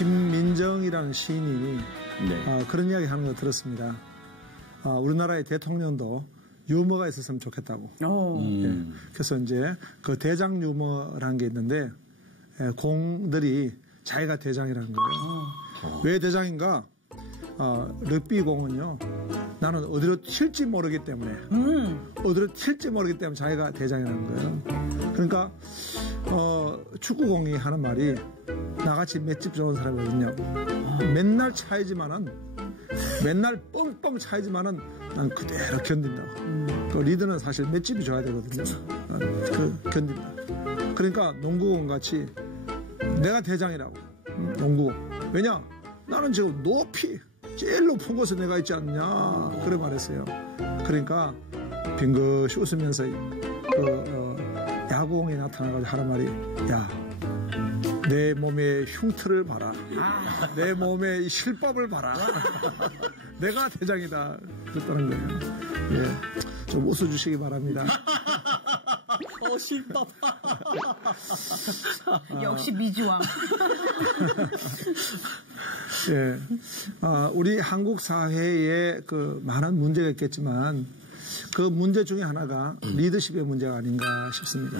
김민정이라는 시인이 네. 그런 이야기 하는 거 들었습니다. 우리나라의 대통령도 유머가 있었으면 좋겠다고. 예. 그래서 이제 그 대장 유머라는 게 있는데 공들이 자기가 대장이라는 거예요. 왜 대장인가? 럭비 공은요. 나는 어디로 튈지 모르기 때문에 어디로 튈지 모르기 때문에 자기가 대장이라는 거예요. 그러니까 축구공이 하는 말이 나같이 맷집 좋은 사람이 어딨냐고. 맨날 차이지만은 맨날 뻥뻥 차이지만은 난 그대로 견딘다고. 그 리더는 사실 맷집이 좋아야 되거든요. 견딘다. 그러니까 농구공 같이 내가 대장이라고. 농구. 왜냐? 나는 지금 높이 제일 높은 곳에 내가 있지 않냐. 그래 말했어요. 그러니까 빙긋이 웃으면서 야구공이 나타나가지고 하는 말이 야, 내 몸의 흉터를 봐라. 내 몸의 실밥을 봐라. 내가 대장이다. 그랬다는 거예요. 예, 좀 웃어주시기 바랍니다. 실밥. 역시 미주왕. 예, 우리 한국 사회에 그 많은 문제가 있겠지만 그 문제 중에 하나가 리더십의 문제가 아닌가 싶습니다.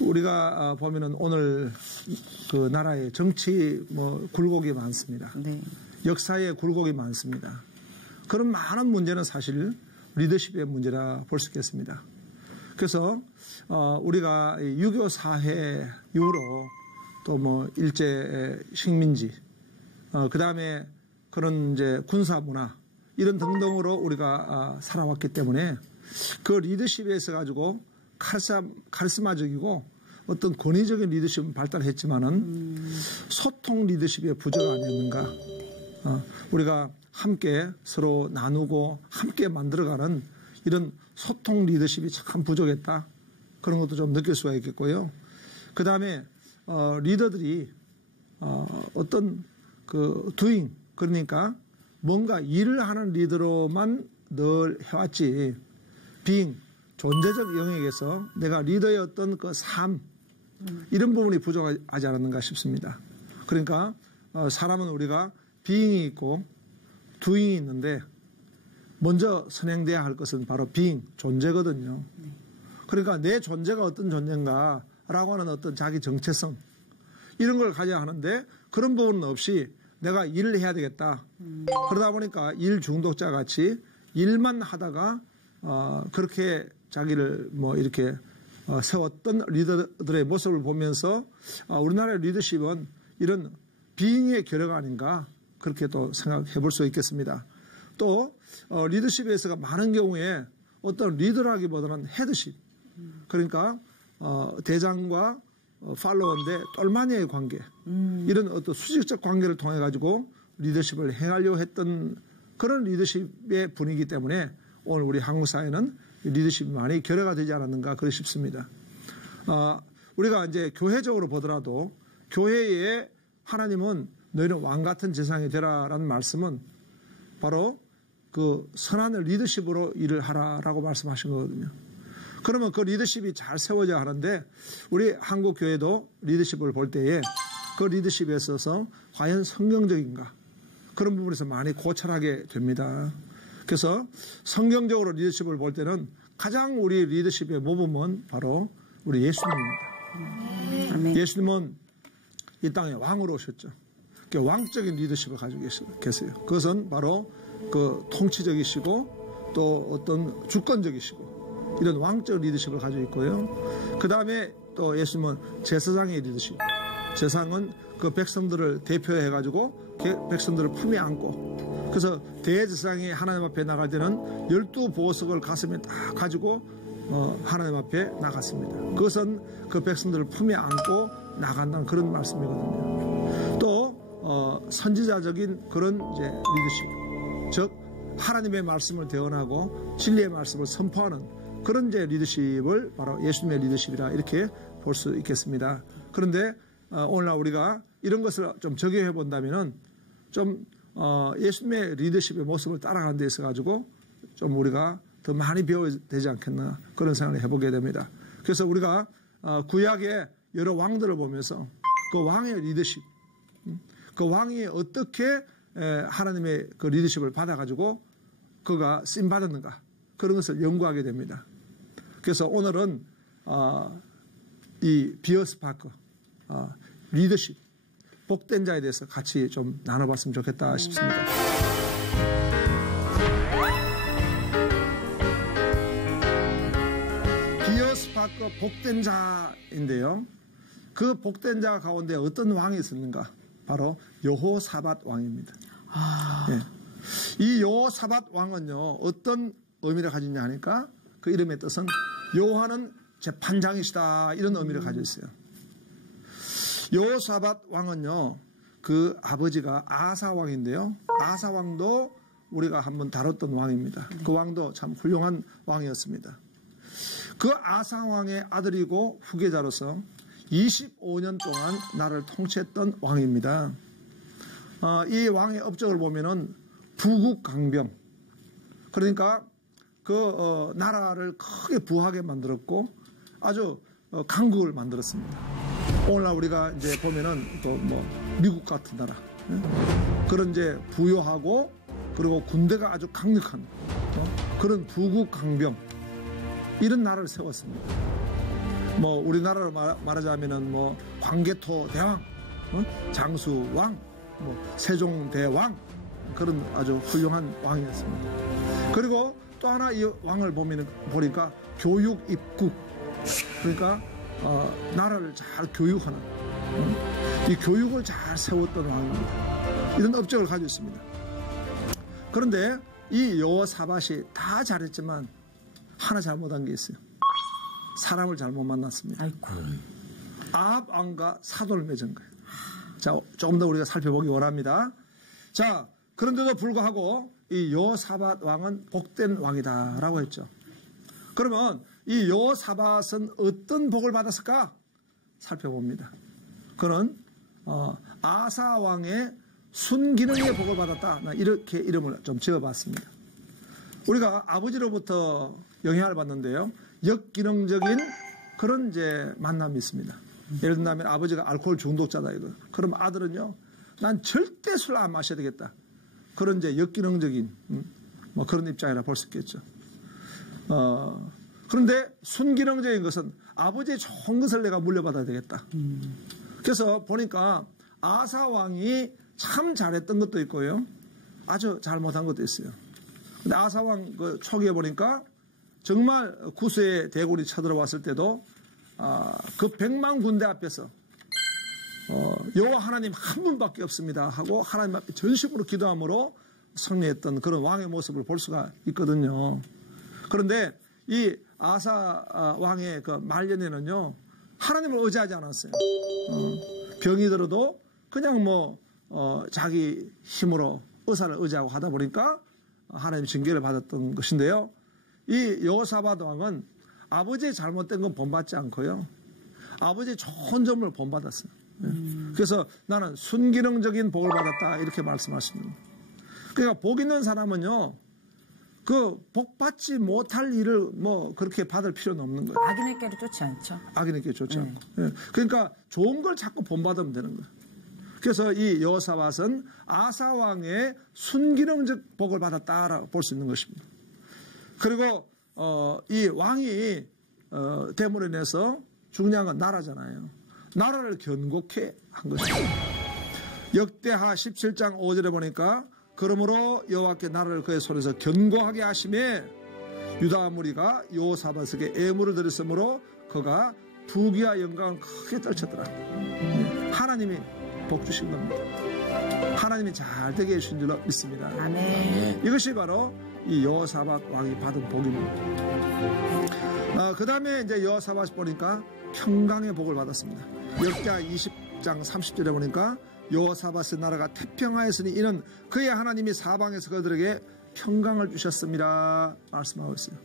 우리가 보면은 오늘 그 나라의 정치 굴곡이 많습니다. 네. 역사에 굴곡이 많습니다. 그런 많은 문제는 사실 리더십의 문제라 볼 수 있겠습니다. 그래서 우리가 6.25 사회 이후로 또 일제 식민지, 그 다음에 그런 이제 군사 문화 이런 등등으로 우리가 살아왔기 때문에 그 리더십에 있어 가지고 카리스마적이고 어떤 권위적인 리더십은 발달했지만은 소통 리더십의 부재가 아니었는가. 우리가 함께 서로 나누고 함께 만들어가는 이런 소통 리더십이 참 부족했다. 그런 것도 좀 느낄 수가 있겠고요. 그 다음에 리더들이 어떤 그 doing, 그러니까 뭔가 일을 하는 리더로만 늘 해왔지 being, 존재적 영역에서 내가 리더의 어떤 그 삶 이런 부분이 부족하지 않았는가 싶습니다. 그러니까 사람은 우리가 being이 있고 doing이 있는데 먼저 선행돼야 할 것은 바로 being, 존재거든요. 그러니까 내 존재가 어떤 존재인가라고 하는 어떤 자기 정체성 이런 걸 가져야 하는데 그런 부분은 없이 내가 일을 해야 되겠다. 그러다 보니까 일 중독자 같이 일만 하다가 그렇게 자기를 이렇게 세웠던 리더들의 모습을 보면서 우리나라의 리더십은 이런 비잉의 결여가 아닌가 그렇게 또 생각해 볼 수 있겠습니다. 또 리더십에서가 많은 경우에 어떤 리더라기보다는 헤드십, 그러니까 대장과 팔로워인데 똘마니의 관계, 이런 어떤 수직적 관계를 통해 가지고 리더십을 행하려고 했던 그런 리더십의 분위기 때문에 오늘 우리 한국 사회는 리더십이 많이 결여가 되지 않았는가 그렇게 싶습니다. 우리가 이제 교회적으로 보더라도 교회에 하나님은 너희는 왕 같은 제사장이 되라라는 말씀은 바로 그 선한 리더십으로 일을 하라라고 말씀하신 거거든요. 그러면 그 리더십이 잘 세워져야 하는데 우리 한국 교회도 리더십을 볼 때에 그 리더십에 있어서 과연 성경적인가 그런 부분에서 많이 고찰하게 됩니다. 그래서 성경적으로 리더십을 볼 때는 가장 우리 리더십의 모범은 바로 우리 예수님입니다. 아멘. 예수님은 이 땅에 왕으로 오셨죠. 왕적인 리더십을 가지고 계세요. 그것은 바로 그 통치적이시고 또 어떤 주권적이시고 이런 왕적 리더십을 가지고 있고요. 그 다음에 또 예수님은 제사장의 리더십. 제사장은 그 백성들을 대표해 가지고 백성들을 품에 안고 그래서 대제사장이 하나님 앞에 나갈 때는 12보석을 가슴에 딱 가지고 하나님 앞에 나갔습니다. 그것은 그 백성들을 품에 안고 나간다는 그런 말씀이거든요. 또 선지자적인 그런 이제 리더십, 즉 하나님의 말씀을 대언하고 진리의 말씀을 선포하는 그런 이제 리더십을 바로 예수님의 리더십이라 이렇게 볼 수 있겠습니다. 그런데 오늘날 우리가 이런 것을 좀 적용해 본다면은 좀 예수님의 리더십의 모습을 따라가는 데 있어 가지고 좀 우리가 더 많이 배워야 되지 않겠나 그런 생각을 해보게 됩니다. 그래서 우리가 구약의 여러 왕들을 보면서 그 왕의 리더십, 그 왕이 어떻게 하나님의 그 리더십을 받아가지고 그가 쓰임 받았는가 그런 것을 연구하게 됩니다. 그래서 오늘은 이 비어스파크 리더십 복된 자에 대해서 같이 좀 나눠봤으면 좋겠다 싶습니다. 비어스파크 복된 자인데요. 그 복된 자 가운데 어떤 왕이 있었는가? 바로 여호사밧 왕입니다. 네. 이 여호사밧 왕은요 어떤 의미를 가지냐 하니까 그 이름의 뜻은 여호와는 재판장이시다 이런 의미를 가지고 있어요. 여호사밧 왕은요 그 아버지가 아사 왕인데요. 아사 왕도 우리가 한번 다뤘던 왕입니다. 그 왕도 참 훌륭한 왕이었습니다. 그 아사 왕의 아들이고 후계자로서 25년 동안 나라를 통치했던 왕입니다. 이 왕의 업적을 보면은 부국강병 그러니까 그 나라를 크게 부하게 만들었고 아주 강국을 만들었습니다. 오늘날 우리가 이제 보면은 또 뭐 미국 같은 나라 그런 이제 부유하고 그리고 군대가 아주 강력한 그런 부국강병 이런 나라를 세웠습니다. 뭐 우리나라로 말하자면은 뭐 광개토 대왕, 장수왕, 뭐 세종대왕 그런 아주 훌륭한 왕이었습니다. 그리고 또 하나 이 왕을 보니까 교육 입국 그러니까 나라를 잘 교육하는 이 교육을 잘 세웠던 왕입니다. 이런 업적을 가지고 있습니다. 그런데 이 여호사밧이 다 잘했지만 하나 잘못한 게 있어요. 사람을 잘못 만났습니다. 아이고. 아합 왕과 사도를 맺은 거예요. 자, 조금 더 우리가 살펴보기 원합니다. 자, 그런데도 불구하고 이 여호사밧 왕은 복된 왕이다라고 했죠. 그러면 이 여호사밧은 어떤 복을 받았을까? 살펴봅니다. 그는 아사 왕의 순기능의 복을 받았다. 이렇게 이름을 좀 지어봤습니다. 우리가 아버지로부터 영향을 받는데요. 역기능적인 그런 이제 만남이 있습니다. 예를 들면 아버지가 알코올 중독자다 이거. 그럼 아들은요, 난 절대 술 안 마셔야 되겠다. 그런 이제 역기능적인 뭐 그런 입장이라 볼 수 있겠죠. 그런데 순기능적인 것은 아버지의 좋은 것을 내가 물려받아야 되겠다. 그래서 보니까 아사 왕이 참 잘했던 것도 있고요. 아주 잘못한 것도 있어요. 근데 아사 왕 그 초기에 보니까 정말 구스의 대군이 쳐들어왔을 때도 그 100만 군대 앞에서 여호와 하나님 한 분밖에 없습니다 하고 하나님 앞에 전심으로 기도함으로 승리했던 그런 왕의 모습을 볼 수가 있거든요. 그런데 이 아사 왕의 그 말년에는요 하나님을 의지하지 않았어요. 병이 들어도 그냥 뭐 자기 힘으로 의사를 의지하고 하다 보니까 하나님 징계를 받았던 것인데요. 이 여호사밧 왕은 아버지의 잘못된 건 본받지 않고요. 아버지의 좋은 점을 본받았어요. 그래서 나는 순기능적인 복을 받았다 이렇게 말씀하십니다. 그러니까 복 있는 사람은요. 그 복 받지 못할 일을 뭐 그렇게 받을 필요는 없는 거예요. 악인에게도 좋지 않죠. 악인에게 좋지 않고. 네. 그러니까 좋은 걸 자꾸 본받으면 되는 거예요. 그래서 이 여호사밧은 아사 왕의 순기능적 복을 받았다라고 볼 수 있는 것입니다. 그리고 이 왕이 됨으로 인해서 중요한 건 나라잖아요. 나라를 견고케 한 것입니다. 역대하 17장 5절에 보니까 그러므로 여호와께 나라를 그의 손에서 견고하게 하심에 유다 무리가 여호사밧에게 애물을 드렸으므로 그가 부귀와 영광을 크게 떨쳤더라. 하나님이 복 주신 겁니다. 하나님이 잘 되게 해주신 줄로 믿습니다. 아멘. 이것이 바로 이 여호사밧 왕이 받은 복입니다. 그 다음에 이제 여호사밧이 보니까 평강의 복을 받았습니다. 역대하 20장 30절에 보니까 여호사밧의 나라가 태평하였으니 이는 그의 하나님이 사방에서 그들에게 평강을 주셨습니다. 말씀하고 있어요.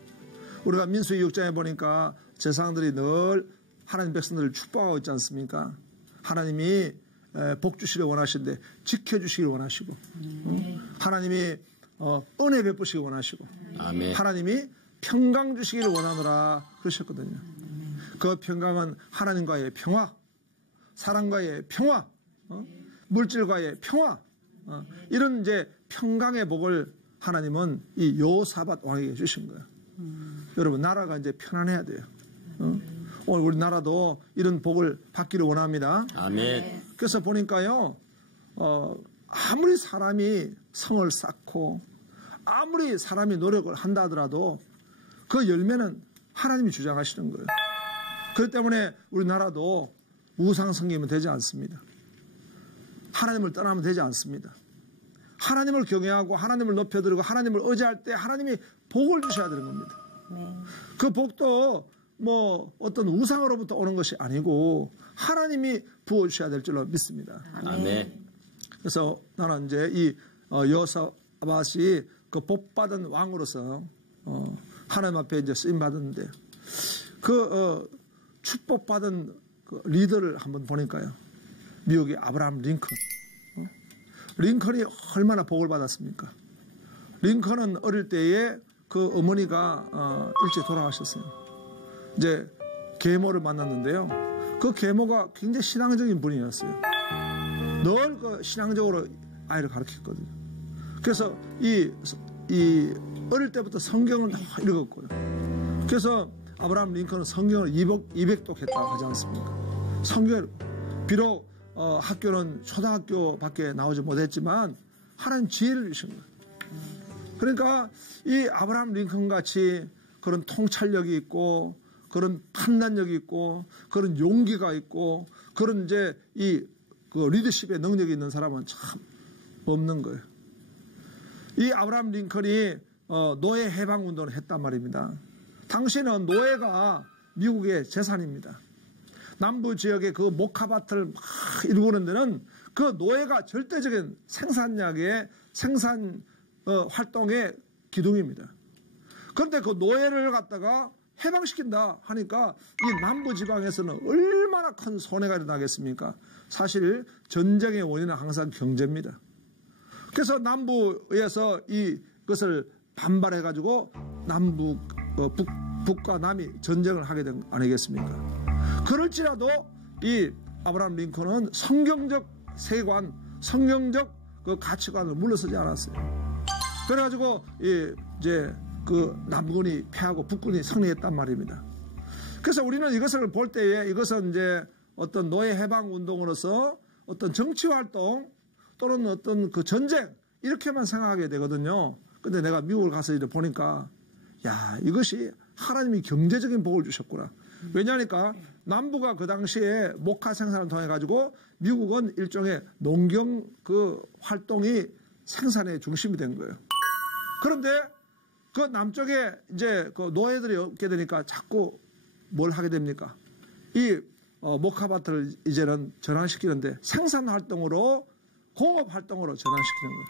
우리가 민수기 6장에 보니까 제사장들이 늘 하나님 백성들을 축복하고 있지 않습니까? 하나님이 복 주시길 원하시는데 지켜주시길 원하시고 하나님이 은혜 베푸시길 원하시고 아멘. 하나님이 평강 주시기를 원하노라 그러셨거든요. 그 평강은 하나님과의 평화, 사랑과의 평화, 물질과의 평화, 이런 이제 평강의 복을 하나님은 이 여호사밧 왕에게 주신 거예요. 여러분, 나라가 이제 편안해야 돼요. 오늘 우리나라도 이런 복을 받기를 원합니다. 아멘. 그래서 보니까요, 아무리 사람이 성을 쌓고 아무리 사람이 노력을 한다 하더라도 그 열매는 하나님이 주장하시는 거예요. 그렇기 때문에 우리나라도 우상 섬기면 되지 않습니다. 하나님을 떠나면 되지 않습니다. 하나님을 경외하고 하나님을 높여드리고 하나님을 의지할 때 하나님이 복을 주셔야 되는 겁니다. 그 복도 뭐 어떤 우상으로부터 오는 것이 아니고 하나님이 부어주셔야 될 줄로 믿습니다. 아멘. 그래서 나는 이제 이 여호사밧이 그 복받은 왕으로서 하나님 앞에 이제 쓰임 받았는데 그 축복받은 그 리더를 한번 보니까요. 미국의 아브라함 링컨. 링컨이 얼마나 복을 받았습니까? 링컨은 어릴 때에 그 어머니가 일찍 돌아가셨어요. 이제 계모를 만났는데요. 그 계모가 굉장히 신앙적인 분이었어요. 늘 그 신앙적으로 아이를 가르쳤거든요. 그래서 이 어릴 때부터 성경을 다 읽었고요. 그래서 아브라함 링컨은 성경을 200독 했다고 하지 않습니까? 성경을 비록 학교는 초등학교밖에 나오지 못했지만 하나님 지혜를 주신 거예요. 그러니까 이 아브라함 링컨 같이 그런 통찰력이 있고 그런 판단력이 있고 그런 용기가 있고 그런 이제 그 리더십의 능력이 있는 사람은 참 없는 거예요. 이 아브라함 링컨이 노예 해방 운동을 했단 말입니다. 당시에는 노예가 미국의 재산입니다. 남부 지역의 그 목화밭을 막 일구는 데는 그 노예가 절대적인 생산량의 생산 활동의 기둥입니다. 그런데 그 노예를 갖다가 해방시킨다 하니까 이 남부 지방에서는 얼마나 큰 손해가 일어나겠습니까? 사실 전쟁의 원인은 항상 경제입니다. 그래서 남부에서 이것을 반발해가지고 북과 남이 전쟁을 하게 된 거 아니겠습니까? 그럴지라도 이 아브라함 링컨은 성경적 세관, 성경적 그 가치관을 물러서지 않았어요. 그래가지고 이제 그 남군이 패하고 북군이 승리했단 말입니다. 그래서 우리는 이것을 볼 때에 이것은 이제 어떤 노예 해방 운동으로서 어떤 정치 활동 또는 어떤 그 전쟁 이렇게만 생각하게 되거든요. 근데 내가 미국을 가서 이제 보니까 야, 이것이 하나님이 경제적인 복을 주셨구나. 왜냐하니까 남부가 그 당시에 목화 생산을 통해 가지고 미국은 일종의 농경 그 활동이 생산의 중심이 된 거예요. 그런데 그 남쪽에 이제 그 노예들이 없게 되니까 자꾸 뭘 하게 됩니까? 이 목화밭을 이제는 전환시키는데 생산 활동으로 공업 활동으로 전환시키는 거예요.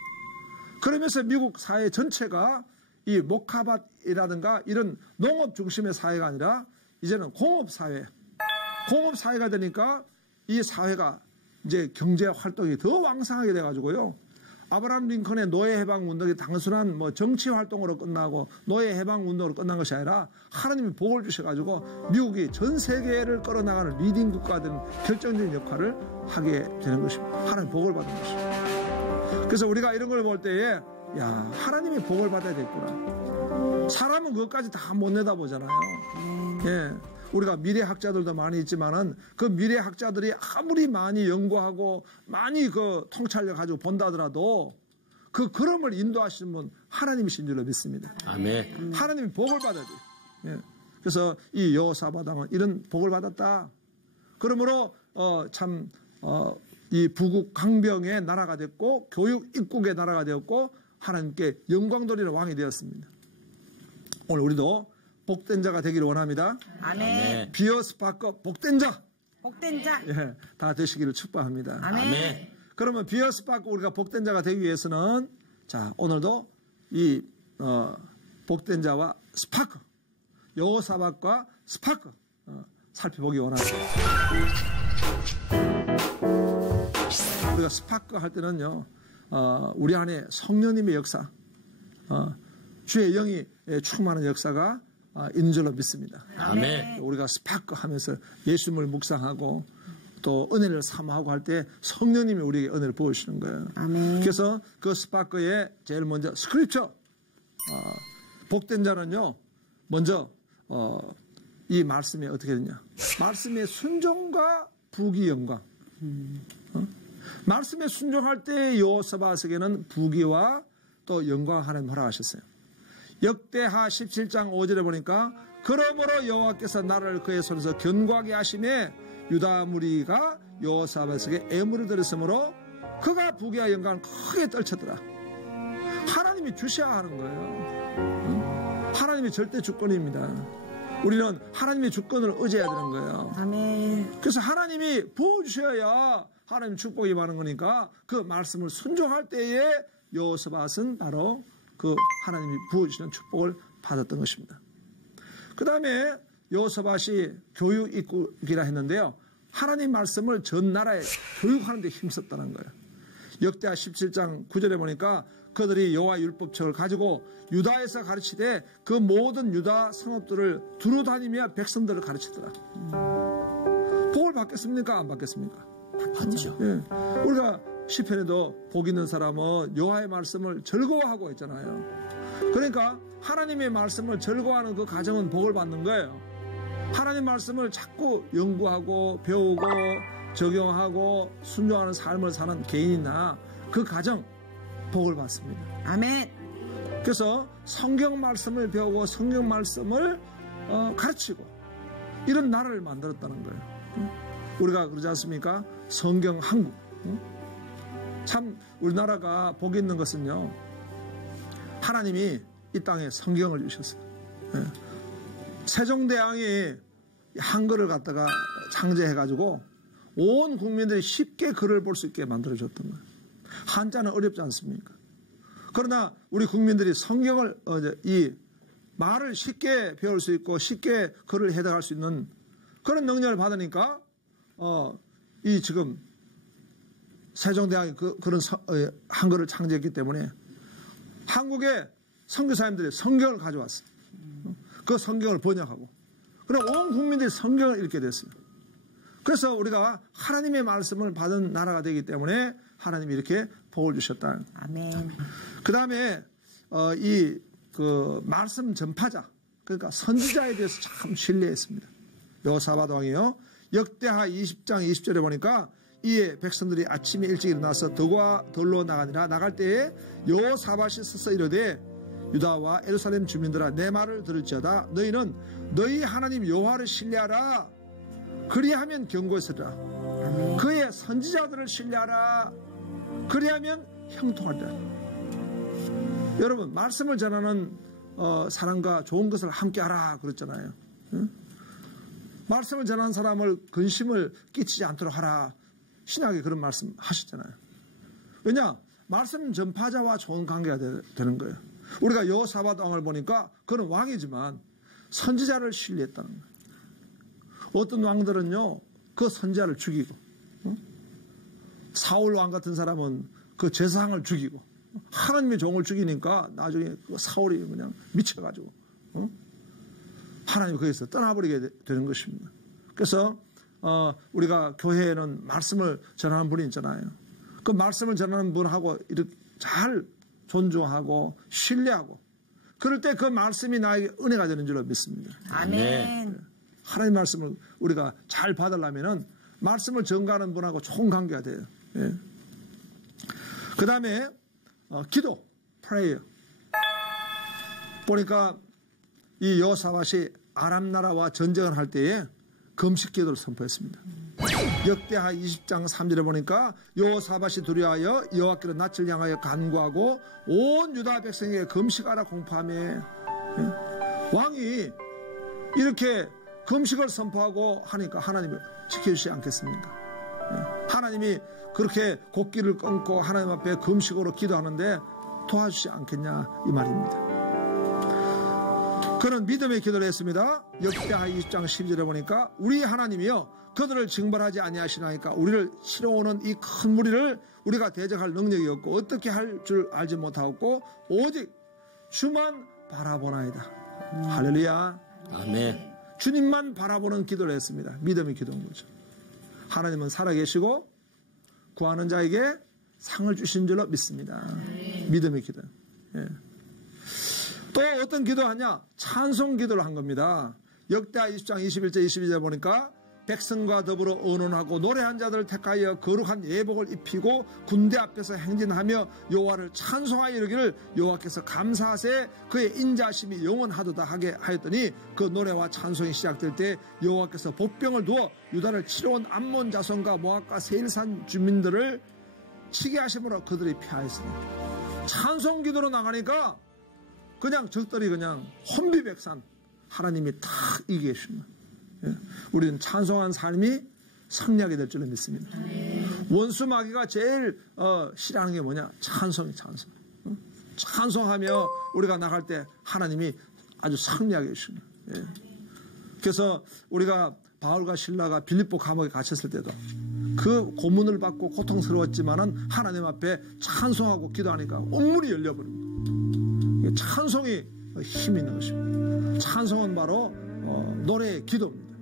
그러면서 미국 사회 전체가 이 목화밭이라든가 이런 농업 중심의 사회가 아니라 이제는 공업 사회가 되니까 이 사회가 이제 경제 활동이 더 왕성하게 돼가지고요. 아브라함 링컨의 노예 해방 운동이 단순한 뭐 정치 활동으로 끝나고 노예 해방 운동으로 끝난 것이 아니라 하나님이 복을 주셔가지고 미국이 전 세계를 끌어나가는 리딩 국가가 되는 결정적인 역할을 하게 되는 것입니다. 하나님 복을 받는 것입니다. 그래서 우리가 이런 걸 볼 때에 야, 하나님이 복을 받아야 되겠구나. 사람은 그것까지 다 못 내다보잖아요. 예. 우리가 미래학자들도 많이 있지만은 그 미래학자들이 아무리 많이 연구하고 많이 그 통찰력 가지고 본다 하더라도 그 걸음을 인도하시는 분 하나님이신 줄로 믿습니다. 아멘. 하나님이 복을 받아야 돼요. 예. 그래서 이 여호사밧 왕은 이런 복을 받았다. 그러므로 이 부국 강병의 나라가 됐고 교육 입국의 나라가 되었고 하나님께 영광 돌리는 왕이 되었습니다. 오늘 우리도 복된 자가 되기를 원합니다. 아멘. 비어스파크 복된 자. 복된 자. 예, 다 되시기를 축복합니다. 아멘. 그러면 비어스파크 우리가 복된 자가 되기 위해서는 자 오늘도 이 복된 자와 스파크 여호사밧과 스파크 살펴보기 원합니다. 우리가 스파크 할 때는요 우리 안에 성령님의 역사 주의 영이 충만한 역사가 있는 줄로 믿습니다. 아멘. 우리가 스파크 하면서 예수님을 묵상하고 또 은혜를 사모하고 할 때 성령님이 우리에게 은혜를 부어주시는 거예요. 아멘. 그래서 그 스파크에 제일 먼저 스크립처, 복된 자는요, 먼저 이 말씀에 어떻게 되냐? 말씀의 순종과 부귀 영광. 말씀에 순종할 때 여호사밧에게는 부귀와 또 영광 하나님 허락하셨어요. 역대하 17장 5절에 보니까 그러므로 여호와께서 나를 그의 손에서 견고하게 하심에 유다 무리가 여호사밧에게 애물을 들였으므로 그가 부귀와 영광을 크게 떨쳤더라. 하나님이 주셔야 하는 거예요. 하나님이 절대 주권입니다. 우리는 하나님의 주권을 의지해야 되는 거예요. 아멘. 그래서 하나님이 부어주셔야 하나님 축복이 많은 거니까 그 말씀을 순종할 때에 여호사밧은 바로 그 하나님이 부어주시는 축복을 받았던 것입니다. 그 다음에 여호사밧이 교육 입국이라 했는데요. 하나님 말씀을 전 나라에 교육하는 데 힘썼다는 거예요. 역대하 17장 9절에 보니까 그들이 여호와 율법책을 가지고 유다에서 가르치되 그 모든 유다 성읍들을 두루 다니며 백성들을 가르치더라. 복을 받겠습니까? 안 받겠습니까? 받죠. 예. 우리가 시편에도 복 있는 사람은 여호와의 말씀을 즐거워하고 있잖아요. 그러니까 하나님의 말씀을 즐거워하는 그 가정은 복을 받는 거예요. 하나님 말씀을 자꾸 연구하고 배우고 적용하고 순종하는 삶을 사는 개인이나 그 가정 복을 받습니다. 아멘. 그래서 성경 말씀을 배우고 성경 말씀을 가르치고 이런 나라를 만들었다는 거예요. 우리가 그러지 않습니까? 성경 한국. 참 우리나라가 복이 있는 것은요, 하나님이 이 땅에 성경을 주셨어요. 세종대왕이 한글을 갖다가 창제해가지고 온 국민들이 쉽게 글을 볼 수 있게 만들어줬던 거예요. 한자는 어렵지 않습니까? 그러나 우리 국민들이 성경을 이 말을 쉽게 배울 수 있고 쉽게 글을 해석할 수 있는 그런 능력을 받으니까 이 지금 세종대왕이 그런 한글을 창제했기 때문에 한국의 선교사님들이 성경을 가져왔어요. 그 성경을 번역하고 그럼 온 국민들이 성경을 읽게 됐어요. 그래서 우리가 하나님의 말씀을 받은 나라가 되기 때문에 하나님이 이렇게 복을 주셨다. 아멘. 그 다음에 이 그 말씀 전파자, 그러니까 선지자에 대해서 참 신뢰했습니다. 여호사밧 왕이요. 역대하 20장 20절에 보니까 이에 백성들이 아침에 일찍 일어나서 덕과 덜로 나가니라. 나갈 때에 여호사밧이 서서 이르되 유다와 예루살렘 주민들아 내 말을 들을지어다. 너희는 너희 하나님 여호와를 신뢰하라. 그리하면 견고해서라. 그의 선지자들을 신뢰하라. 그리하면 형통하리라. 여러분 말씀을 전하는 사람과 좋은 것을 함께하라 그랬잖아요. 응? 말씀을 전하는 사람을 근심을 끼치지 않도록 하라. 신학에 그런 말씀 하셨잖아요. 왜냐? 말씀 전파자와 좋은 관계가 되는 거예요. 우리가 여호사밧 왕을 보니까 그는 왕이지만 선지자를 신뢰했다는 거예요. 어떤 왕들은요 그 선지자를 죽이고, 사울 왕 같은 사람은 그 제사장을 죽이고, 하나님의 종을 죽이니까 나중에 그 사울이 그냥 미쳐가지고 하나님 거기서 떠나버리게 되는 것입니다. 그래서 우리가 교회에는 말씀을 전하는 분이 있잖아요. 그 말씀을 전하는 분하고 이렇게 잘 존중하고 신뢰하고 그럴 때 그 말씀이 나에게 은혜가 되는 줄로 믿습니다. 아멘. 하나님 말씀을 우리가 잘 받으려면은 말씀을 전가하는 분하고 좋은 관계가 돼요. 예. 그 다음에 기도, prayer. 보니까 이 여호사밧이 아람 나라와 전쟁을 할 때에 금식 기도를 선포했습니다. 역대하 20장 3절에 보니까 여호사밧이 두려워하여 여호와께로 낯을 향하여 간구하고 온 유다 백성에게 금식하라 공포하며, 왕이 이렇게 금식을 선포하고 하니까 하나님을 지켜주시지 않겠습니까? 하나님이 그렇게 곡기를 끊고 하나님 앞에 금식으로 기도하는데 도와주시지 않겠냐 이 말입니다. 그는 믿음의 기도를 했습니다. 역대하 20장 12절에 보니까 우리 하나님이여 그들을 징벌하지 아니하시나이까 우리를 치러오는 이 큰 무리를 우리가 대적할 능력이 없고 어떻게 할 줄 알지 못하고 오직 주만 바라보나이다. 할렐루야. 아멘. 주님만 바라보는 기도를 했습니다. 믿음의 기도인 거죠. 하나님은 살아계시고 구하는 자에게 상을 주신 줄로 믿습니다. 믿음의 기도. 예. 또 어떤 기도하냐? 찬송 기도를 한 겁니다. 역대하 20장 21절 22절 보니까 백성과 더불어 의논하고 노래한 자들을 택하여 거룩한 예복을 입히고 군대 앞에서 행진하며 여호와를 찬송하여 이르기를 여호와께서 감사하세 그의 인자심이 영원하도다 하게 하였더니 그 노래와 찬송이 시작될 때 여호와께서 복병을 두어 유다를 치러온 암몬 자손과 모압과 세일산 주민들을 치게 하심으로 그들이 피하였으니 찬송 기도로 나가니까 그냥 적들이 그냥 혼비백산 하나님이 탁 이기게 해주십니다. 우리는 찬송한 삶이 승리하게 될 줄로 믿습니다. 원수 마귀가 제일 싫어하는 게 뭐냐? 찬송이 찬송. 찬송하며 우리가 나갈 때 하나님이 아주 승리하게 해주십니다. 그래서 우리가 바울과 실라가 빌립보 감옥에 갇혔을 때도 그 고문을 받고 고통스러웠지만은 하나님 앞에 찬송하고 기도하니까 온문이 열려버립니다. 찬송이 힘이 있는 것입니다. 찬송은 바로 노래의 기도입니다.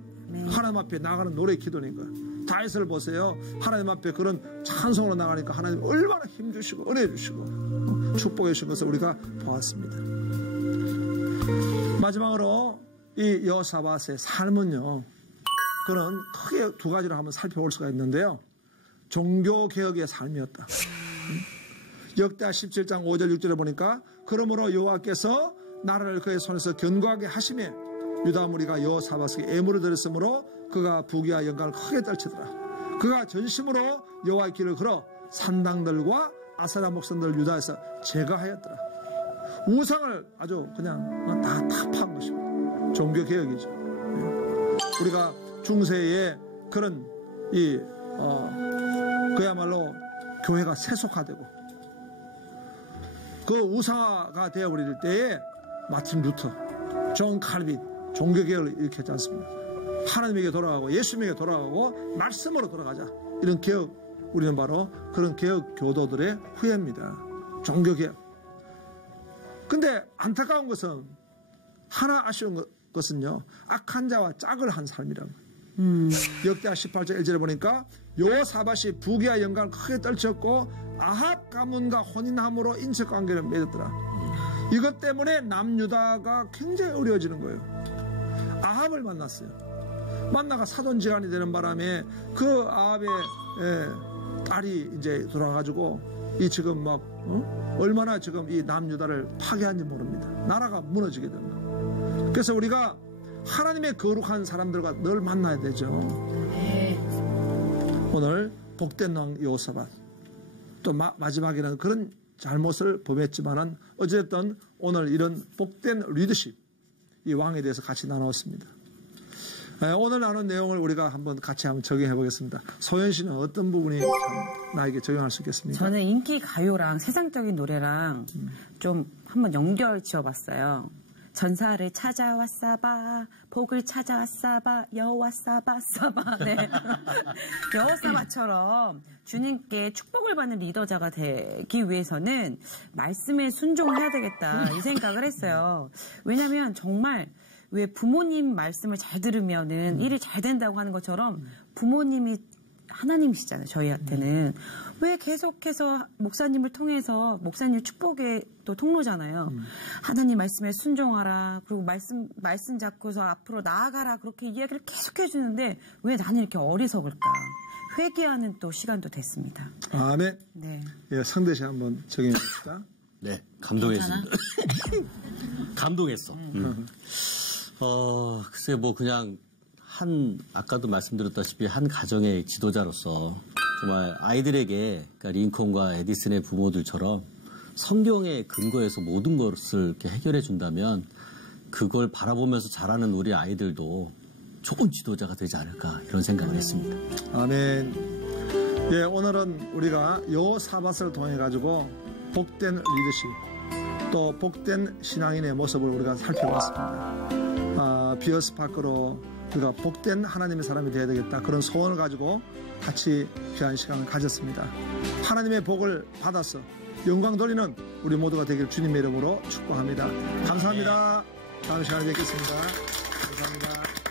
하나님 앞에 나가는 노래의 기도니까. 다윗을 보세요. 하나님 앞에 그런 찬송으로 나가니까 하나님 얼마나 힘주시고 은혜 주시고 축복해 주신 것을 우리가 보았습니다. 마지막으로 이 여호사밧의 삶은요, 그는 크게 두 가지로 한번 살펴볼 수가 있는데요. 종교개혁의 삶이었다. 역대하 17장 5절 6절에 보니까 그러므로 여호와께서 나라를 그의 손에서 견고하게 하시며 유다 무리가 여호사밧에게 애물을 드렸으므로 그가 부귀와 영광을 크게 떨치더라. 그가 전심으로 여호와의 길을 걸어 산당들과 아세라 목선들을 유다에서 제거하였더라. 우상을 아주 그냥 다 타파한 것입니다. 종교개혁이죠. 우리가 중세에 그런 그야말로 교회가 세속화되고 그 우상화가 되어버릴 때에 마틴 루터, 존 칼빈 종교개혁을 일으켰지 않습니까? 하나님에게 돌아가고 예수님에게 돌아가고 말씀으로 돌아가자. 이런 개혁, 우리는 바로 그런 개혁 교도들의 후예입니다. 종교개혁. 근데 안타까운 것은 하나 아쉬운 것은요, 악한 자와 짝을 한 삶이라는 거예요. 역대하 18장 1절에 보니까 여호사밧이 부귀와 영광을 크게 떨쳤고 아합 가문과 혼인함으로 인척관계를 맺었더라. 이것 때문에 남유다가 굉장히 어려워지는 거예요. 아합을 만났어요. 만나가 사돈지간이 되는 바람에 그 아합의 딸이 이제 돌아가지고 이 지금 막 얼마나 지금 이 남유다를 파괴한지 모릅니다. 나라가 무너지게 됩니다. 그래서 우리가 하나님의 거룩한 사람들과 늘 만나야 되죠. 오늘 복된 왕 여호사밧, 또 마지막에는 그런 잘못을 범했지만은 어쨌든 오늘 이런 복된 리더십, 이 왕에 대해서 같이 나눴습니다. 오늘 나눈 내용을 우리가 한번 같이 한번 적용해 보겠습니다. 소연 씨는 어떤 부분이 참 나에게 적용할 수 있겠습니까? 저는 인기 가요랑 세상적인 노래랑 좀 한번 연결 지어봤어요. 전사를 찾아왔사바, 복을 찾아왔사바, 여호와사바사바. 네. 여호사밧처럼 주님께 축복을 받는 리더자가 되기 위해서는 말씀에 순종해야 되겠다 이 생각을 했어요. 왜냐하면 정말 왜 부모님 말씀을 잘 들으면은 일이 잘 된다고 하는 것처럼 부모님이 하나님이시잖아요. 저희한테는. 왜 계속해서 목사님을 통해서 목사님 축복의 또 통로잖아요. 하나님 말씀에 순종하라. 그리고 말씀 잡고서 앞으로 나아가라. 그렇게 이야기를 계속 해주는데 왜 나는 이렇게 어리석을까. 회개하는 또 시간도 됐습니다. 아멘. 네. 예, 성대 씨 한번 적용해 봅시다. 네, 감동했습니다. 감동했어. 글쎄 뭐 그냥 아까도 말씀드렸다시피 한 가정의 지도자로서 정말 아이들에게, 그러니까 링컨과 에디슨의 부모들처럼 성경의 근거에서 모든 것을 이렇게 해결해 준다면 그걸 바라보면서 자라는 우리 아이들도 좋은 지도자가 되지 않을까 이런 생각을 했습니다. 아멘. 예, 오늘은 우리가 여호사밧을 통해 가지고 복된 리더십, 또 복된 신앙인의 모습을 우리가 살펴봤습니다. 비어스파크로 우리가 복된 하나님의 사람이 되어야 되겠다. 그런 소원을 가지고 같이 귀한 시간을 가졌습니다. 하나님의 복을 받아서 영광 돌리는 우리 모두가 되길 주님의 이름으로 축복합니다. 감사합니다. 다음 시간에 뵙겠습니다. 감사합니다.